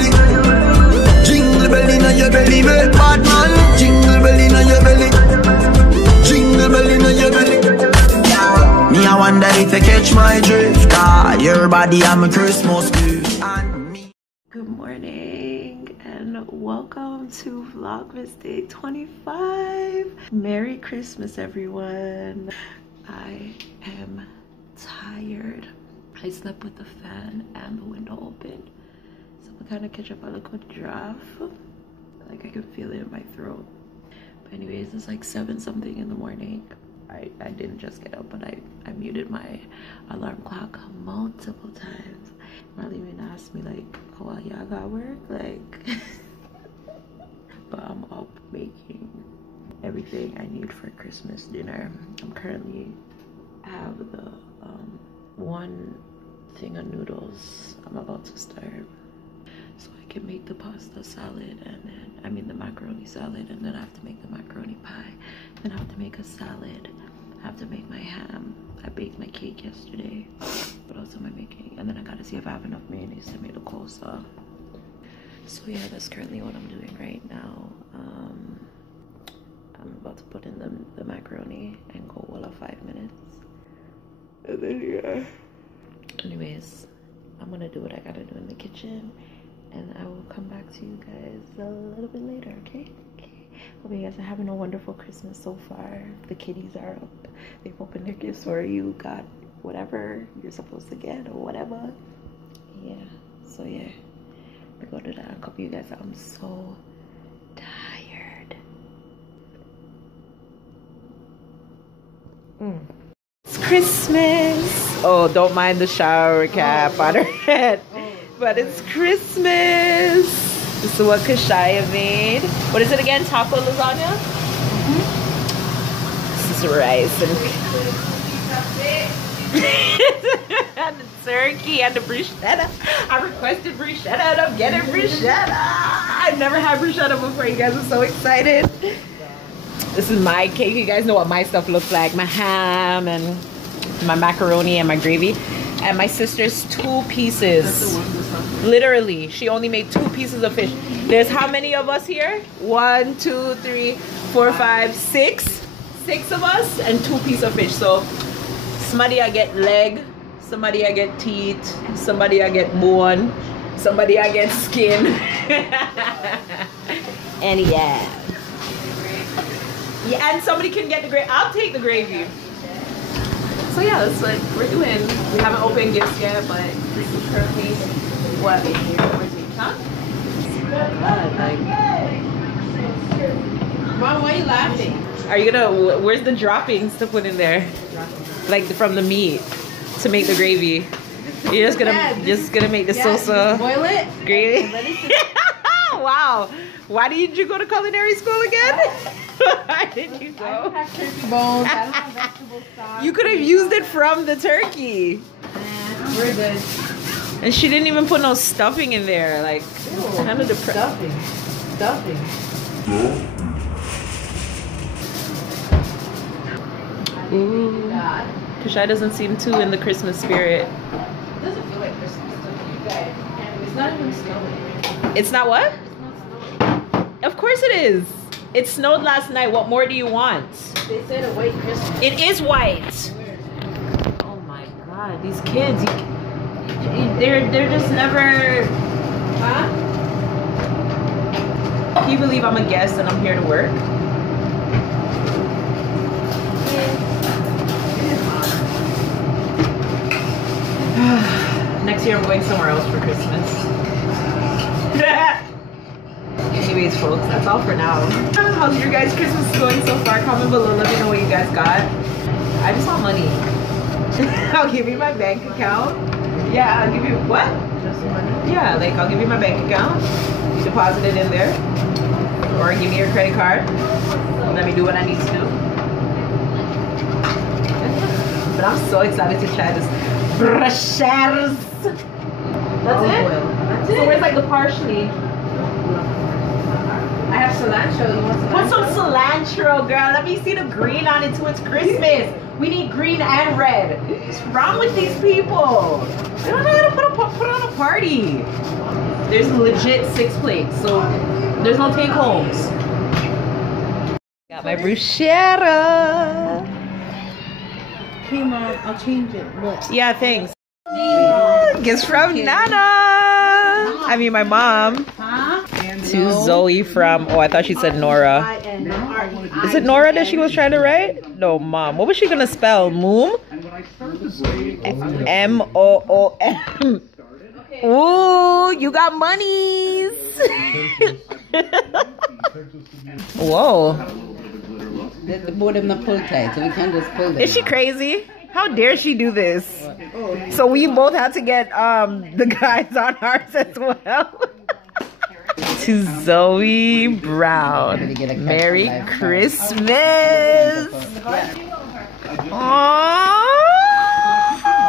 belly. Jingle bell in your belly, make bad man. Jingle bell in your belly. Jingle bell in your belly. Me I wonder if you catch my drift. Your body I'm a Christmas gift. Good morning and welcome to Vlogmas Day 25. Merry Christmas, everyone. I am tired. I slept with the fan and the window open, so I'm kind of catch up on a good draft. Like I can feel it in my throat. But anyways, it's like 7 something in the morning. I didn't just get up, but I muted my alarm clock multiple times. Marley even asked me like, oh well, yeah, I got work, like. But I'm up making everything I need for Christmas dinner. I'm currently have the one thing of noodles. I'm about to start, so I can make the pasta salad, and then I mean the macaroni salad, and then I have to make the macaroni pie. Then I have to make a salad. I have to make my ham. I baked my cake yesterday. What else am I making? And then I gotta see if I have enough mayonnaise to make the coleslaw. So yeah, that's currently what I'm doing right now. I'm about to put in the macaroni and go voila 5 minutes. And then yeah. Anyways, I'm gonna do what I gotta do in the kitchen, and I will come back to you guys a little bit later, okay? Hope you guys are having a wonderful Christmas so far. The kiddies are up. They've opened their gifts, or you got whatever you're supposed to get or whatever. Yeah, so yeah. We go to that. I'll copy you guys out. I'm so tired. It's Christmas. Oh, don't mind the shower cap on her head. But it's Christmas. This is what Kashaya made. What is it again? Taco lasagna? This is rice and the turkey and the bruschetta. I requested bruschetta and I'm getting bruschetta. I've never had bruschetta before. You guys are so excited. This is my cake. You guys know what my stuff looks like. My ham and my macaroni and my gravy. And my sister's 2 pieces. Literally, she only made 2 pieces of fish. There's how many of us here? 1, 2, 3, 4, 5, 6. 6 of us and 2 pieces of fish. So somebody I get leg, somebody I get teeth, somebody I get bone, somebody I get skin. And yeah, and somebody can get the gravy. I'll take the gravy. So yeah, that's what we're doing. We haven't opened gifts yet, but this is currently what we're doing, huh? God, like, Mom, why are you laughing? Are you gonna, where's the droppings to put in there? Like from the meat to make the gravy. You're just gonna make the salsa. Boil it. Gravy. Wow. Why did you go to culinary school again? Why did you go? I don't have turkey bones. I don't have vegetable stock. You could have used it from the turkey. We're good. And she didn't even put no stuffing in there. Like, kind of depressing. Stuffing. Ooh. Kashai doesn't seem too in the Christmas spirit. It doesn't feel like Christmas to you guys. It's not even snowing. It's not what? It's not snowing. Of course it is. It snowed last night. What more do you want? They said a white Christmas. It is white. Oh my God, these kids. They're just never. Huh? Can you believe I'm a guest and I'm here to work? Next year I'm going somewhere else for Christmas. Anyways, folks, that's all for now. How's your guys' Christmas going so far? Comment below, let me know what you guys got. I just want money. I'll give you my bank account. Yeah, I'll give you what? Just money? Yeah, like I'll give you my bank account. You deposit it in there. Or give me your credit card. Let me do what I need to do. But I'm so excited to try this bruschetta. That's it? That's it. So where's like the parsley? I have cilantro. You want cilantro? Put some cilantro, girl. Let me see the green on it too. It's Christmas. We need green and red. What's wrong with these people? They don't know how to put on a party. There's legit 6 plates, so there's no take homes. Got my bruschetta. Okay, Mom, I'll change it. Look. Yeah, thanks. Gifts from Nana. I mean, my mom. To Zoe from, oh, I thought she said Nora. Is it Nora that she was trying to write? No, Mom. What was she gonna spell? Moom? M-O-O-M. Ooh, you got monies. Whoa. The board of not pull tight, so we can't just pull them. Is she crazy? How dare she do this? So we both had to get the guys on ours as well. To Zoe Brown. Merry Christmas. Aww.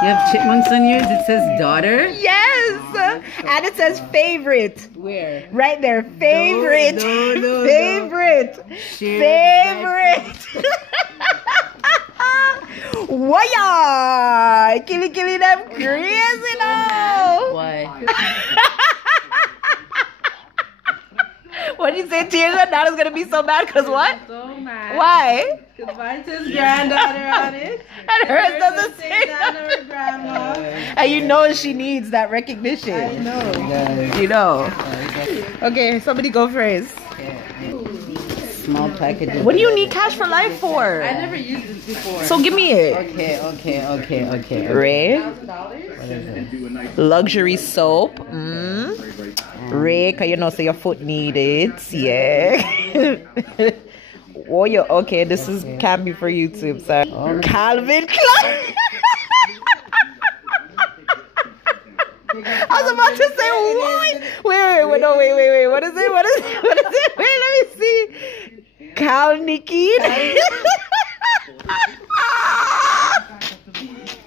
You have chipmunks on yours? It says daughter? Yes. And it says favorite. Where? Right there. Favorite. No. Favorite. Favorite. Waya! Killy them crazy now. Why? What did you say, Tia? Nana's gonna be so mad because what? So mad. Why? Because mine says granddaughter on it. And hers doesn't say Nana or grandma. And you know she needs that recognition. I know. You know. Okay, somebody go first. Small packages. What do you need Cash for Life for? I never used this before. So give me it. Okay. Ray. What is it? Luxury soap. Ray, cause you know, so your foot need it. Yeah. Oh, you okay? This is can't be for YouTube, sorry. Calvin Klein. I was about to say what? Wait. No, wait. What is it? Wait, let me see. Cal Nikki.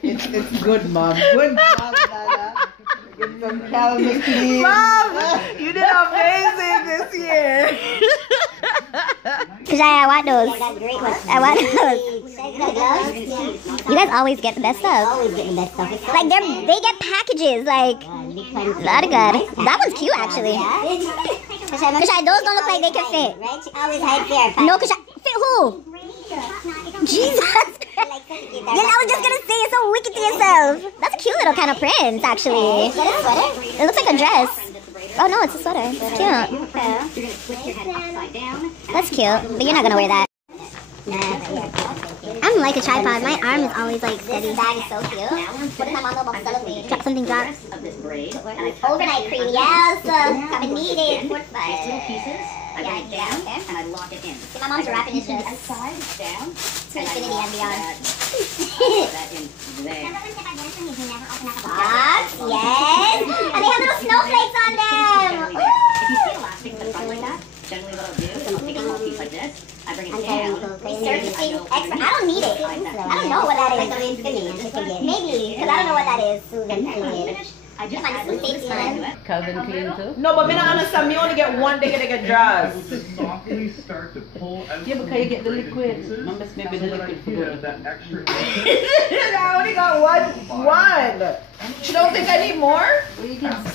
It's good, Mom. Good job, Nana. Get some Calvin Klein. Mom, you did amazing this year. Zoeshaaa, I want those. I want those. You guys always get the best stuff. Like they get packages. Like lot of good. That one's cute actually. Zoeshaaa, those don't look like they can fit. No, Zoeshaaa, fit who? Jesus Christ. Yeah, I was just gonna say you're so wicked to yourself. That's a cute little kind of print actually. It looks like a dress. Oh no, it's a sweater. It's cute. That's cute, but you're not gonna wear that. I'm like a tripod. My arm is always like steady. That is so cute. What is my mom about celebrate? Drop something drops. Overnight cream, yes. Haven't needed. Yeah, down, and I lock it in. See, my mom's wrapping is just down to infinity and beyond. Box, yes. And they have little snowflakes on them. If you see elastic in the front like that, generally what I'll do is I'll take a little piece like this. I bring it down. Resurfacing extra. I don't need it. I don't know what that is. Maybe, because I don't know what that is. I just find some things fun. Calvin Klein too? No, but me not understand. Me only get one. They get draws. Yeah, because you get the liquid. Remember, maybe the liquid food. I only got one. You don't think I need more?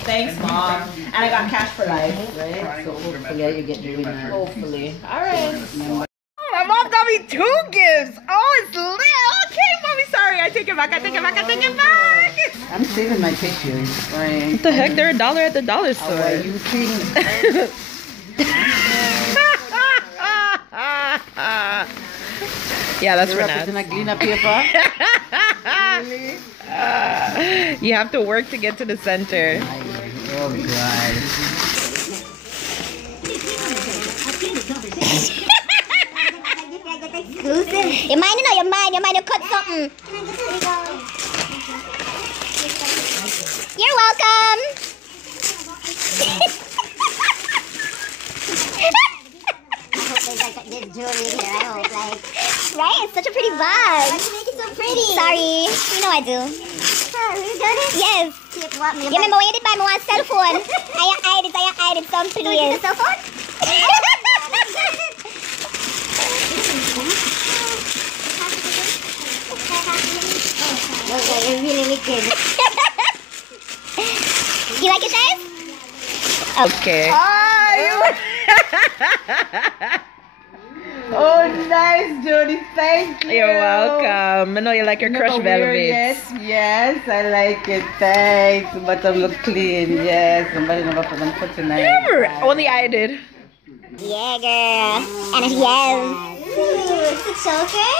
Thanks, Mom. And I got Cash for Life. Right? So hopefully you get the winner. Hopefully. All right. My mom got me 2 gifts. Oh, it's lit. Okay, Mommy, sorry. I take it back. I'm saving my pictures. Right? What the heck? They're $1 at the dollar store. How are you seeing? Yeah, that's You're for wrapped now. in a glitter paper? Really? You have to work to get to the center. Oh, God. You mind, you cut something. You're welcome. There's jewelry here, I hope, right? It's such a pretty box. Why do you make it so pretty? Sorry, you know I do. You done it? Yes. You remember when you did buy me one cell phone? I did some pretty years. Cell phone? Okay, you're really wicked. You like it, guys? Okay. Oh, nice, Jody. Thank you. You're welcome. I know you like your crushed velvet. Yes, I like it. Thanks. But I look clean. Yes, somebody never put them for tonight. Never. Only I did. Yeah, girl. And a yes. It's a choker.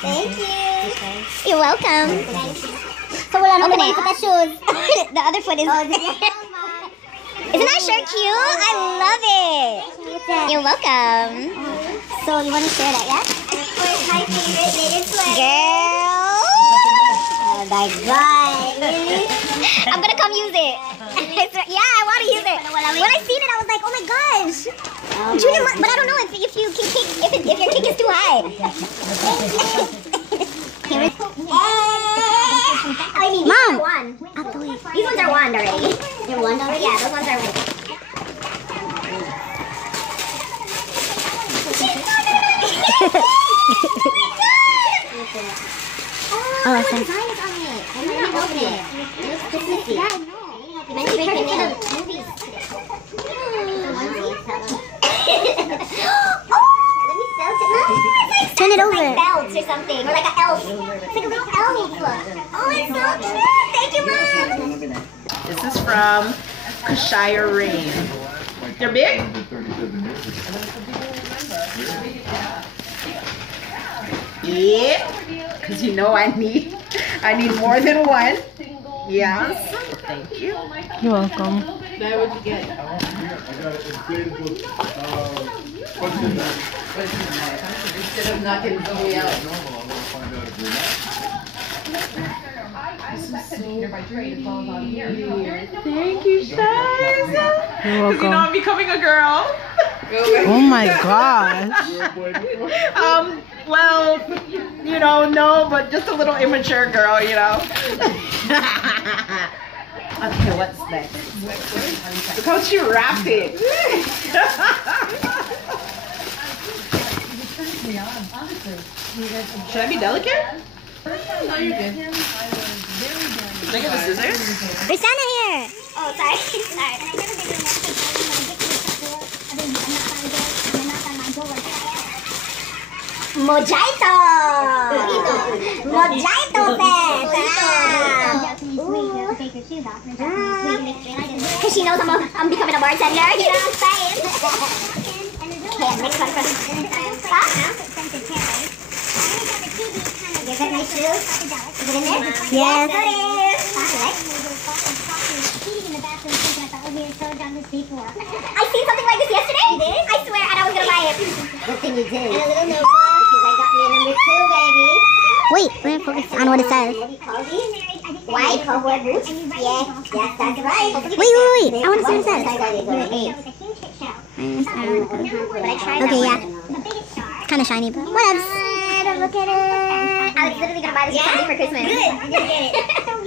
Thank you. You're welcome. So we're on opening. Put that shoes. The other foot is. Isn't that shirt cute? I love it. You're welcome. So you want to share that, yeah? My favorite ladies sweater. Girl. Oh my God. Really? I'm gonna come use it. Yeah, I want to use it. When I seen it, I was like, oh my gosh. Junior, but I don't know if you can kick, if your kick is too high. Mom! These ones are wand already. They're wand already? Yeah, those ones are wand. Oh, it's nice. Let me open it. It looks Christmassy. Yeah, I know. Let me break it down. Turn it over. Like belts or something, or like an elf. It's like a little elf. Oh, it's so cute. Thank you, Mom. This is from Cheshire Rain. They're big? Yeah, because you know I need more than one. Yes. Thank you. You're welcome. Now what'd you get? Instead of knocking Zoe out. Thank you, Shaz. You're welcome. You know I'm becoming a girl. Oh my gosh. Well, you know, no, but just a little immature girl, you know. Okay, what's next? Look how she wrapped it. Should I be delicate? No, you're good. Can I get the scissors? There's Santa here. Oh, sorry. Mojito! Mojito fest! Because she knows I'm becoming a bartender, you know what I'm saying? Can't mix one from... Is that nice too? Is it in there? Yes, it is. I seen something like this yesterday. You did? I swear, and I was gonna buy it. Good thing you did. And a little notebook, because I got me a number 2, baby. Wait, let me focus on what it says. White cowboy boots? Yes, that's right. Wait. I want to see what it says. Okay, yeah. Kind of shiny, but whatever. Look at it. I was literally gonna buy this for Christmas. Good. You did get it.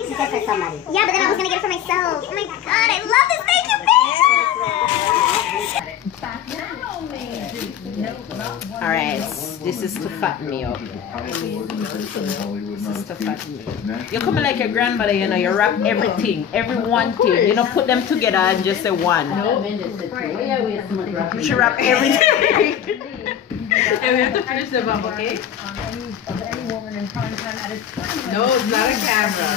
She said for somebody. Yeah, but then I was gonna get it for myself. Oh my God, I love this. Thank you, bitch. Alright, this is to fatten me up. This is to fatten me. You're coming like your grandmother, you know, you wrap everything, every one thing. You know, put them together and just say one. You should wrap everything. And we have to finish them up, okay? No, it's not a camera.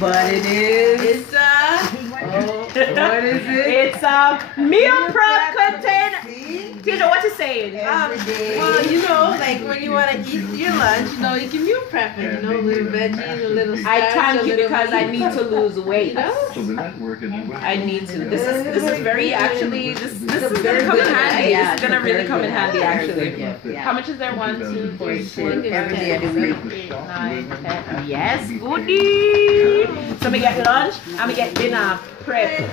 But it is. It's what is it? It's a meal prep container. Tina, what you saying? Well, you know, like when you want to eat your lunch, you know, you can meal prep it, you know, a little veggies, a little starch. I thank you because I need to lose weight. You know? I need to. This is very actually. This is gonna come in handy. Yeah, this is gonna really come in handy actually. Yeah. How much is there? 1, 2, 3, 4, 5, 6, 7, 8, 9, 10. Yes, goodie. So we get lunch and we get dinner prep.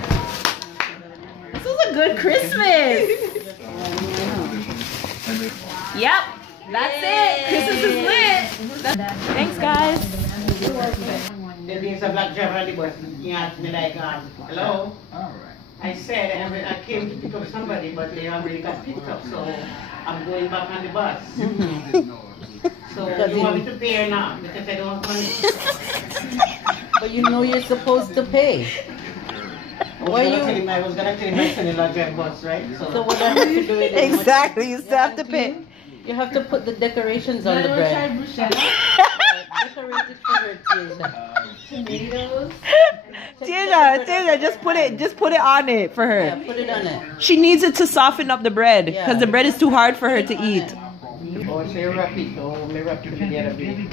This is a good Christmas. Yep, that's it. Christmas is lit. Thanks, guys. There's a black driver on the bus. He asked me like, hello? I said I came to pick up somebody, but they already got picked up, so I'm going back on the bus. So you want me to pay or not? Because I don't have money. But you know you're supposed to pay. Why you? I was gonna tell him my son-in-law drive bus, right? So what I have to do is Exactly, you still have to pay. You have to put the decorations on the bread. Decorate it for her, Tomatoes. Tia, just put it on it for her. Yeah, put it on it. She needs it to soften up the bread because the bread is too hard for her to eat. Oh, so you wrap it. Oh, me wrap it the other way.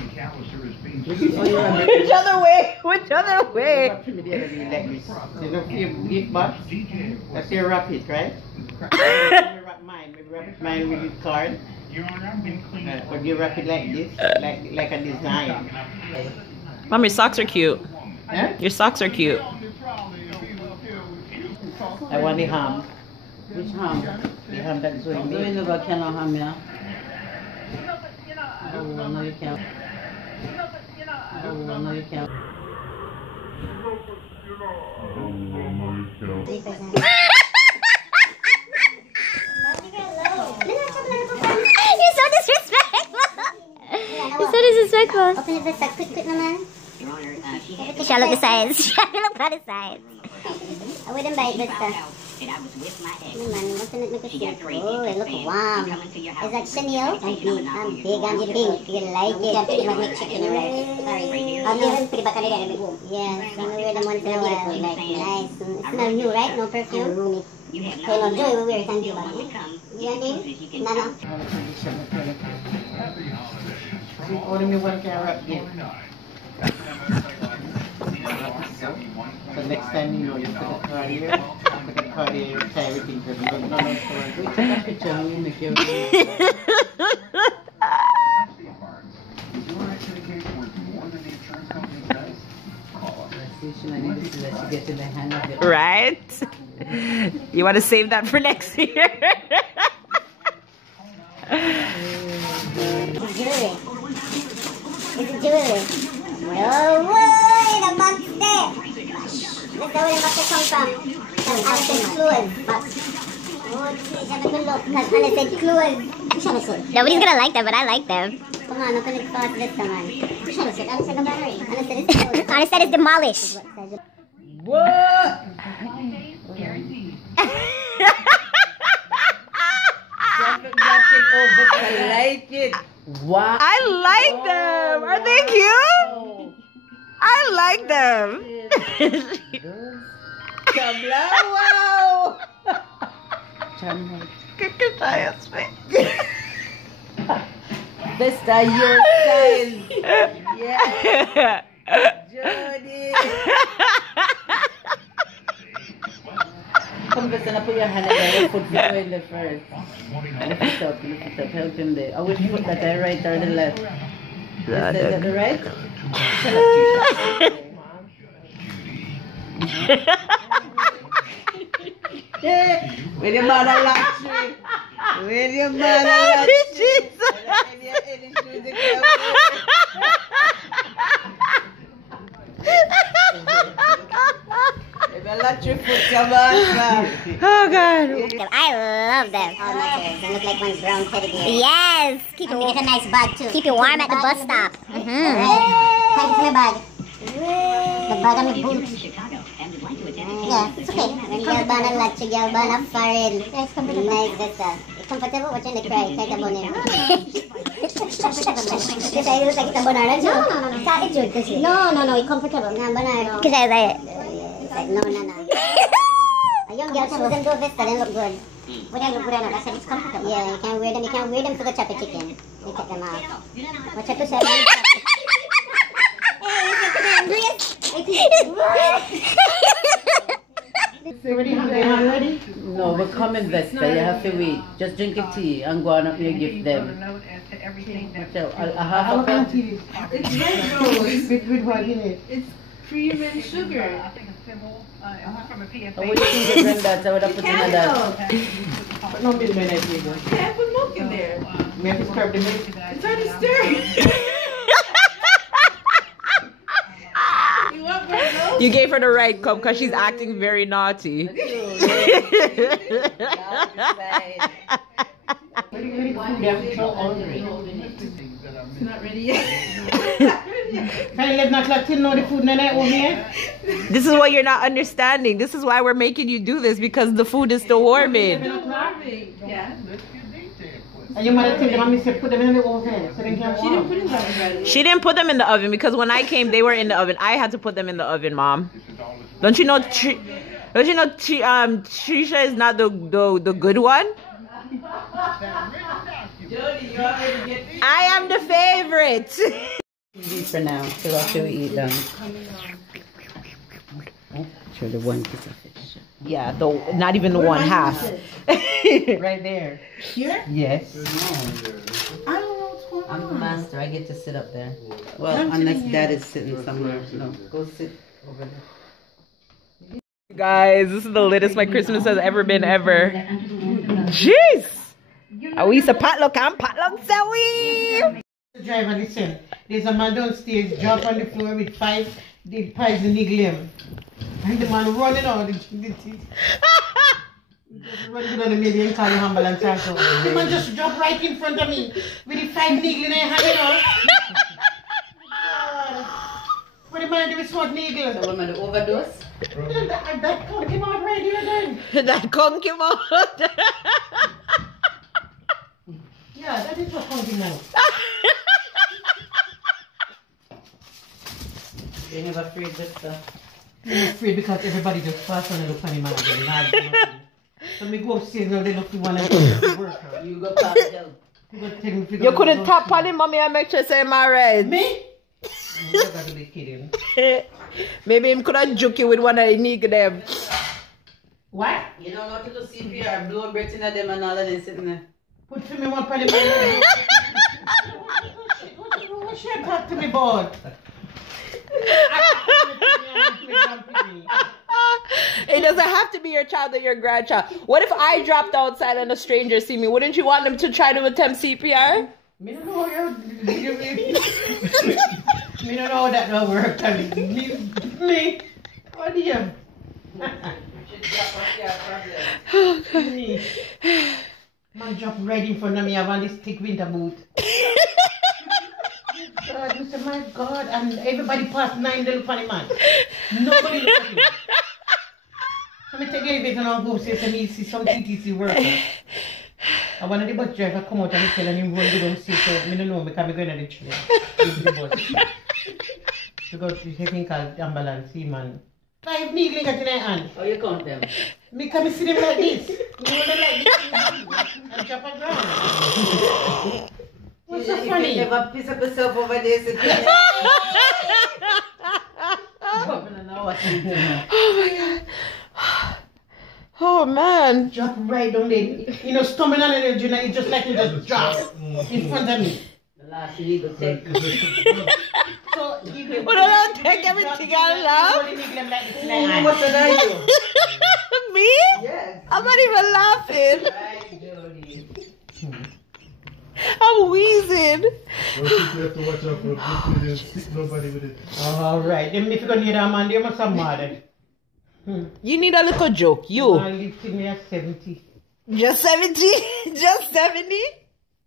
Which other way? Which other way? Wrap it the other way like this. You know, if you give back, that's your wrap it, right? Me wrap mine. Me wrap mine with the card. But you wrap it like this, like a design. Mom, your socks are cute. Huh? Your socks are cute. I want the ham. Which ham? The ham that Zoe Zoe made. never can have ham, yeah? Oh, no you can't. Oh, no you can't. You're so disrespectful. You're so disrespectful. Open it this quick naman. Shall look the size. Shall look for the size. I wouldn't buy this stuff. Man, open it, make it cute. Oh, it looks warm. Is that chenille? I'm big on the pink. You like it? You want make chicken and rice. Sorry. I'm even pretty back on it. Yes, I'm gonna wear them once in a while. Like, nice. It smells new, right? No perfume? Okay, no, Joy will wear it. Thank you, buddy. Your name? Nana. Only me one can wrap it. So next time you know you put a card here, tie everything to the no. We take a picture and we make your video. Right? You want to save that for next year? It's jewelry. It's jewelry. Oh, whoa, the box there. That's where the box come from. Because Alice said clothes. Oh, geez, have a good look. Because Alice said clothes. Nobody's gonna like them, but I like them. Come on, open it fast this time, man. Alice said the battery. Alice said it's closed. Alice said it's demolished. What? I like it. Wow. I like them. Are they cute? I like them. Wow. Best are your style. Yeah. Jody. Come first and put your hand in your foot in the first. Lift it up, help him there. I wish foot that I right or the left. Is that the right? Yeah, with your mother luxury. With your mother luxury. Oh God. I love them. All materials. They look like one brown teddy bear. Yes. Keep it a nice bag too. Keep it warm at the bus stop. Thank you for my bag. The bag on the boots. Yeah, it's okay. When girl bana latch, girl bana foreign. It's comfortable. Nice, that's it's comfortable. Watching the cry. Kahit abon yun. Kasi I look like it's a bonaran. No. Sa attitude kasi. No. It's comfortable. Na bonaran. Kasi I said, no. A young girl chose them to a vest and look good. But I look good enough. I said it's comfortable. Yeah, you can't wear them. You can't wear them to the choppy chicken. You take them off. Watch out to say. Hey, you take them Andreas. Ready? No, but come in Vesta, you have to wait. Just drink a tea and go on up here gift them. So, a half a cup. It's red rose. With what in it? It's cream and sugar. I would think different that I would have put in a that. But no milk in it either. Yeah, put milk in there. May I have to scrub the milk? It's already stirred. You want more milk? You gave her the right cup because she's acting very naughty. It's not ready yet. Can I let o'clock till now the food not over here. This is what you're not understanding. This is why we're making you do this, because the food is still warming. Yeah. And your mother tell them, I put them in the oven so they can warm. She didn't put them in the oven because when I came, they were in the oven. I had to put them in the oven, Mom. Don't you know? Trisha is not the good one. I am the favorite. Eat for now, till after we eat them. Show the one piece of fish. Yeah, not even the one half. Right there. Here? Yes. I don't know what's going on. I'm the master. I get to sit up there. Well, unless Dad is sitting somewhere. No, go sit over there. Guys, this is the latest my Christmas has ever been ever. Jeez! We used to potluck and potluck, so we. Driver, listen. There's a man downstairs, drop on the floor with 5 the poison eagle. And the man running out the teeth. Running on the million car ambulance. The man just dropped right in front of me with the 5 needle in his hand, you know. What the man do with smart needle? The woman overdose? That car came out right here then. That conch came out. Yeah, that is what counting now. They never afraid this stuff. I'm afraid because everybody just pass on and look funny man. So me go upstairs now, they look for one and work out. You go past them. You couldn't tap on him, Mommy, and make sure say I'm alright. Me? You gotta be kidding. Maybe him could have juked you with one of the nigga them. What? You don't know how to do CPR, blow breath in at them and all of them sitting there. Put to me one penny. What should talk to me about? It doesn't have to be your child or your grandchild. What if I dropped outside and a stranger see me? Wouldn't you want them to try to attempt CPR? Me don't know me don't know how that will work. Me. What do you? Me. Man drop right in front of me. I want this thick winter boot. God, you say, my God, and everybody passed 9 little funny man. Nobody look at me. So I take a bit and I'll go say some TTC worker. And one of the bus driver come out and he tell him run to go see, so I don't know because I'm going to the train. The bus. Because you think called ambulance, see man. 5 needles in their hand. How you count them? Me come see them like this. You know them like this and drop on ground. What's so funny? You never piss up yourself over there. Oh man. Drop right down there. You know, stumbling on the journey, it's just like you just drop in front of me. The last you need to take. So, you Well, I don't take everything I love. What's the idea? Me? Yes. I'm not even laughing. Right, Jody. I'm wheezing. Well, you have to watch out for good and stick nobody with it. Alright, then if you're going to hear that man, you must have mad. You need a little joke. You. I live till me at 70. Just 70? Just 70?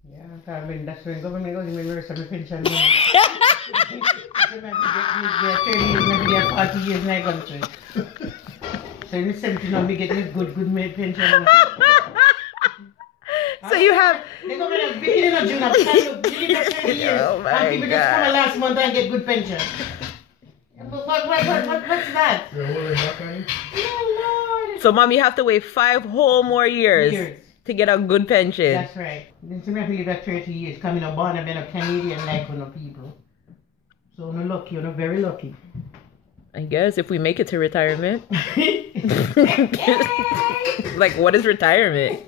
Yeah, I mean, that's when government goes in my nurse and my pension. So maybe 30 years, maybe 40 years in my country. So in 70 now, we get this good pension. So you have... They go in the beginning of June, after you live 30 years, Oh my and people just come God. last month and get good pension. What's that? You're holding back on it? Oh, Lord. So, Mom, you have to wait 5 whole more years to get a good pension. That's right. Then some people live at 30 years, coming up born and been a Canadian like one of people. So, no lucky, you're not very lucky. I guess if we make it to retirement. Like, what is retirement?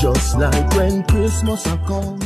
Just like when Christmas a come.